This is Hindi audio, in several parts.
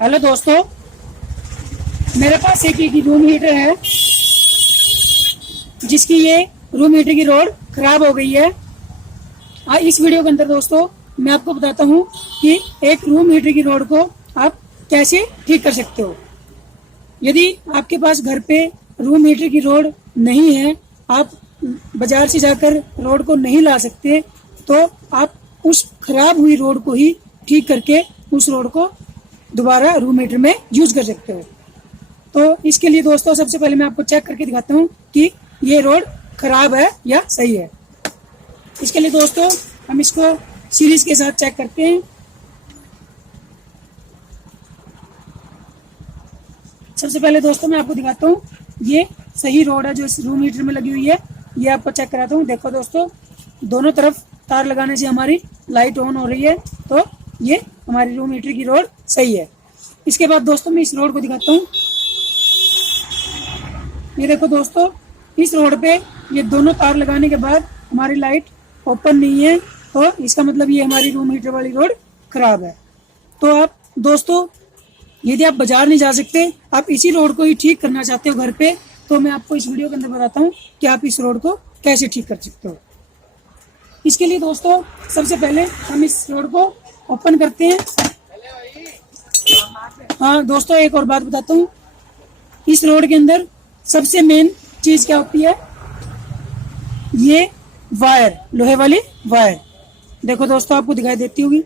हेलो दोस्तों, मेरे पास एक रूम हीटर है जिसकी ये रूम हीटर की रॉड खराब हो गई है। इस वीडियो के अंदर दोस्तों मैं आपको बताता हूँ कि एक रूम हीटर की रॉड को आप कैसे ठीक कर सकते हो। यदि आपके पास घर पे रूम हीटर की रॉड नहीं है, आप बाजार से जाकर रॉड को नहीं ला सकते, तो आप उस खराब हुई रॉड को ही ठीक करके उस रॉड को दोबारा रूम हीटर में यूज कर सकते हो। तो इसके लिए दोस्तों सबसे पहले मैं आपको चेक करके दिखाता हूँ कि ये रॉड खराब है या सही है। इसके लिए दोस्तों हम इसको सीरीज के साथ चेक करते हैं। सबसे पहले दोस्तों मैं आपको दिखाता हूँ ये सही रॉड है जो इस रूम हीटर में लगी हुई है। ये आपको चेक कराता हूँ। देखो दोस्तों, दोनों तरफ तार लगाने से हमारी लाइट ऑन हो रही है, तो ये हमारी रूम हीटर की रॉड सही है। इसके बाद दोस्तों मैं इस रॉड को दिखाता हूँ। ये देखो दोस्तों, इस रॉड पे ये दोनों तार लगाने के बाद हमारी लाइट ओपन नहीं है, तो इसका मतलब ये हमारी रूम हीटर वाली रॉड खराब है। तो आप दोस्तों यदि आप बाजार नहीं जा सकते, आप इसी रोड को ही ठीक करना चाहते हो घर पे, तो मैं आपको इस वीडियो के अंदर बताता हूँ कि आप इस रोड को कैसे ठीक कर सकते हो। इसके लिए दोस्तों सबसे पहले हम इस रोड को ओपन करते हैं। हाँ दोस्तों, एक और बात बताता हूँ, इस रोड के अंदर सबसे मेन चीज क्या होती है, ये वायर, लोहे वाली वायर। देखो दोस्तों, आपको दिखाई देती होगी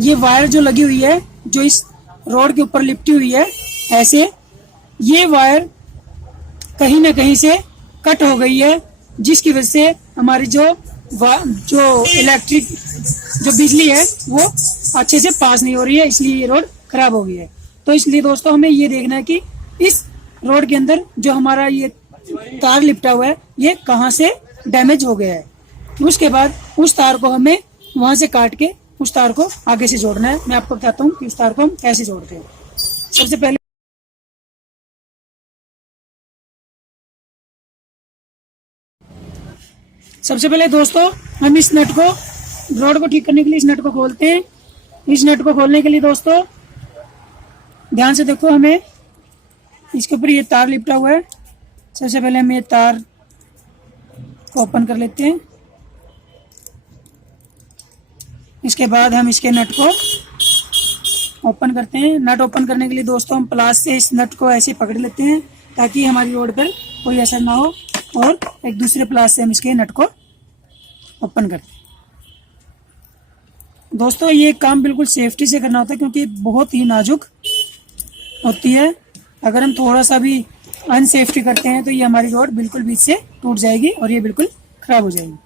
ये वायर जो लगी हुई है, जो इस रोड के ऊपर लिपटी हुई है ऐसे, ये वायर कहीं ना कहीं से कट हो गई है, जिसकी वजह से हमारी जो इलेक्ट्रिक जो बिजली है वो अच्छे से पास नहीं हो रही है, इसलिए ये रोड खराब हो गई है। तो इसलिए दोस्तों हमें ये देखना है कि इस रोड के अंदर जो हमारा ये तार लिपटा हुआ है ये कहाँ से डैमेज हो गया है। उसके बाद उस तार को हमें वहां से काट के उस तार को आगे से जोड़ना है। मैं आपको बताता हूँ कि उस तार को हम कैसे जोड़ते हैं। सबसे पहले दोस्तों हम इस नट को, रॉड को ठीक करने के लिए इस नट को खोलते हैं। इस नट को खोलने के लिए दोस्तों ध्यान से देखो, हमें इसके ऊपर ये तार लिपटा हुआ है। सबसे पहले हम ये तार को ओपन कर लेते हैं। इसके बाद हम इसके नट को ओपन करते हैं। नट ओपन करने के लिए दोस्तों हम प्लास से इस नट को ऐसे पकड़ लेते हैं ताकि हमारी रोड पर कोई असर ना हो, और एक दूसरे प्लास से हम इसके नट को ओपन करते हैं। दोस्तों ये काम बिल्कुल सेफ्टी से करना होता है, क्योंकि बहुत ही नाजुक होती है। अगर हम थोड़ा सा भी अनसेफ्टी करते हैं तो ये हमारी रोड बिल्कुल बीच से टूट जाएगी और ये बिल्कुल खराब हो जाएगी।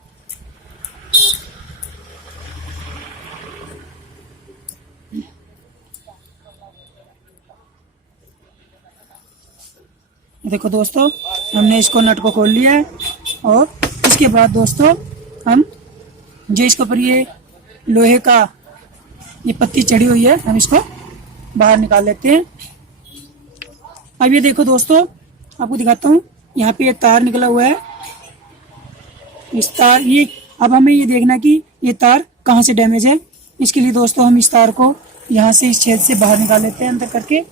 देखो दोस्तों, हमने इसको नट को खोल लिया है, और इसके बाद दोस्तों हम जो इसके ऊपर ये लोहे का ये पत्ती चढ़ी हुई है, हम इसको बाहर निकाल लेते हैं। अब ये देखो दोस्तों, आपको दिखाता हूँ, यहाँ पे ये तार निकला हुआ है। इस तार ये, अब हमें ये देखना कि ये तार कहाँ से डैमेज है। इसके लिए दोस्तों हम इस तार को यहाँ से इस छेद से बाहर निकाल लेते हैं अंदर करके।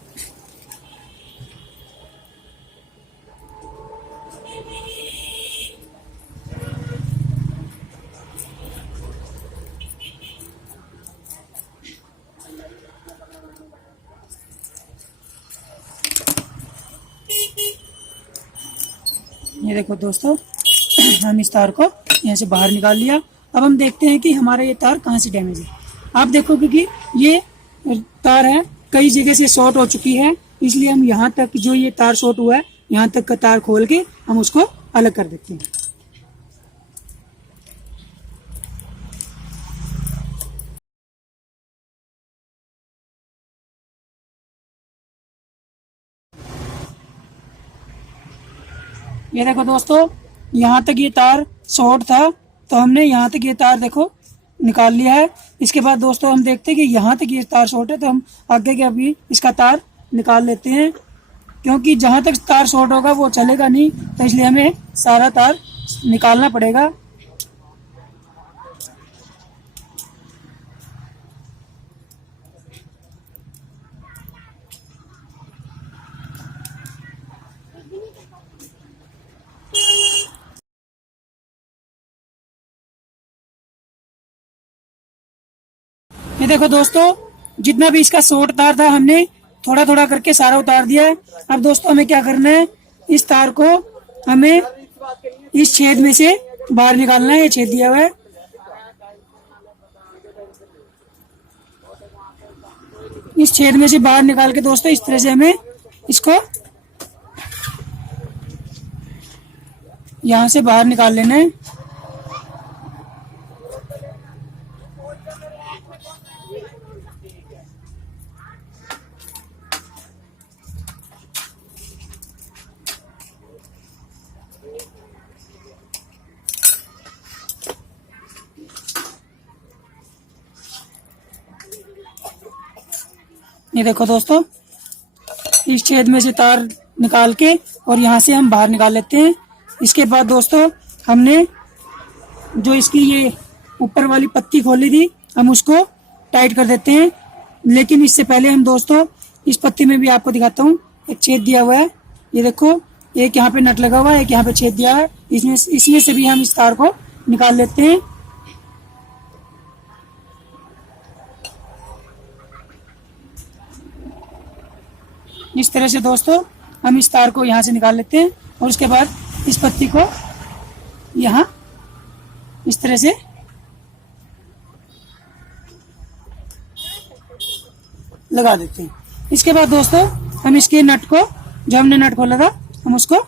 ये देखो दोस्तों, हम इस तार को यहाँ से बाहर निकाल लिया। अब हम देखते हैं कि हमारा ये तार कहाँ से डैमेज है। आप देखोगे कि ये तार है कई जगह से शॉर्ट हो चुकी है, इसलिए हम यहाँ तक जो ये तार शॉर्ट हुआ है, यहाँ तक का तार खोल के हम उसको अलग कर देते हैं। ये देखो दोस्तों, यहाँ तक ये तार शॉर्ट था, तो हमने यहाँ तक ये तार देखो निकाल लिया है। इसके बाद दोस्तों हम देखते हैं कि यहाँ तक ये तार शॉर्ट है, तो हम आगे के अभी इसका तार निकाल लेते हैं, क्योंकि जहाँ तक तार शॉर्ट होगा वो चलेगा नहीं, तो इसलिए हमें सारा तार निकालना पड़ेगा। देखो दोस्तों, जितना भी इसका शॉर्ट तार था हमने थोड़ा थोड़ा करके सारा उतार दिया है। अब दोस्तों हमें क्या करना है, इस तार को हमें इस छेद में से बाहर निकालना है। ये छेद दिया हुआ है, इस छेद में से बाहर निकाल के दोस्तों इस तरह से हमें इसको यहाँ से बाहर निकाल लेना है। ये देखो दोस्तों, इस छेद में से तार निकाल के और यहाँ से हम बाहर निकाल लेते हैं। इसके बाद दोस्तों हमने जो इसकी ये ऊपर वाली पत्ती खोली थी, हम उसको टाइट कर देते हैं। लेकिन इससे पहले हम दोस्तों इस पत्ती में भी आपको दिखाता हूँ, एक छेद दिया हुआ है। ये देखो, एक यहाँ पे नट लगा हुआ है, एक यहाँ पे छेद दिया है। इसमें से भी हम इस तार को निकाल लेते हैं। इस तरह से दोस्तों हम इस तार को यहाँ से निकाल लेते हैं और उसके बाद इस पत्ती को यहाँ इस तरह से लगा देते हैं। इसके बाद दोस्तों हम इसके नट को, जो हमने नट खोला था, हम उसको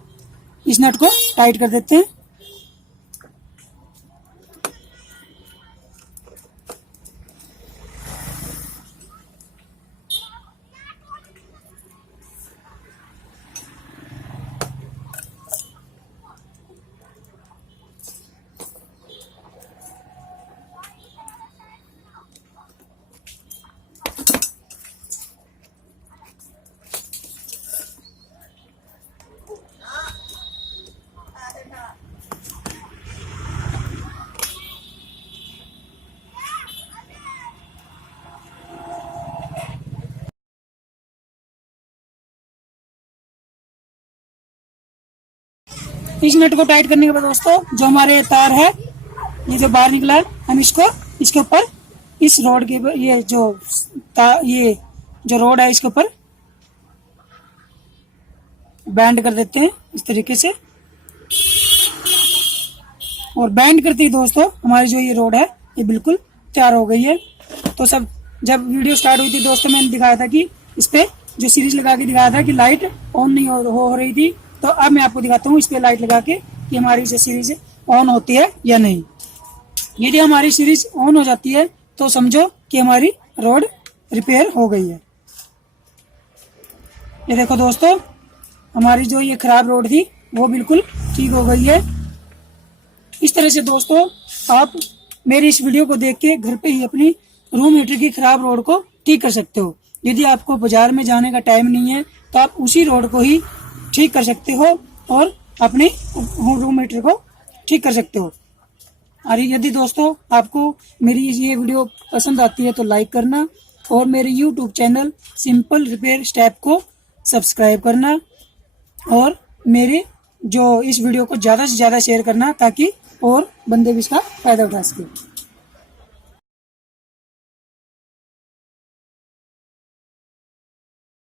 इस नट को टाइट कर देते हैं। इस नट को टाइट करने के बाद दोस्तों जो हमारे तार है, ये जो बाहर निकला है, हम इसको इसके ऊपर इस रोड के ये जो रोड है इसके ऊपर बैंड कर देते हैं इस तरीके से। और बैंड करते ही दोस्तों हमारी जो ये रोड है ये बिल्कुल तैयार हो गई है। तो सब जब वीडियो स्टार्ट हुई थी दोस्तों, मैंने दिखाया था कि इस पे जो सीरीज लगा के दिखाया था कि लाइट ऑन नहीं हो रही थी। तो अब मैं आपको दिखाता हूँ इस पे लाइट लगा के कि हमारी जो सीरीज ऑन होती है या नहीं। यदि हमारी सीरीज ऑन हो जाती है तो समझो कि हमारी रोड रिपेयर हो गई है। ये देखो दोस्तों, हमारी जो ये खराब रोड थी वो बिल्कुल ठीक हो गई है। इस तरह से दोस्तों आप मेरी इस वीडियो को देख के घर पे ही अपनी रूम हीटर की खराब रोड को ठीक कर सकते हो। यदि आपको बाजार में जाने का टाइम नहीं है तो आप उसी रोड को ही ठीक कर सकते हो और अपने रूम हीटर को ठीक कर सकते हो। और यदि दोस्तों आपको मेरी ये वीडियो पसंद आती है तो लाइक करना और मेरे YouTube channel simple repair step को सब्सक्राइब करना और मेरे जो इस वीडियो को ज़्यादा से ज़्यादा शेयर करना ताकि और बंदे भी इसका फायदा उठा सकें।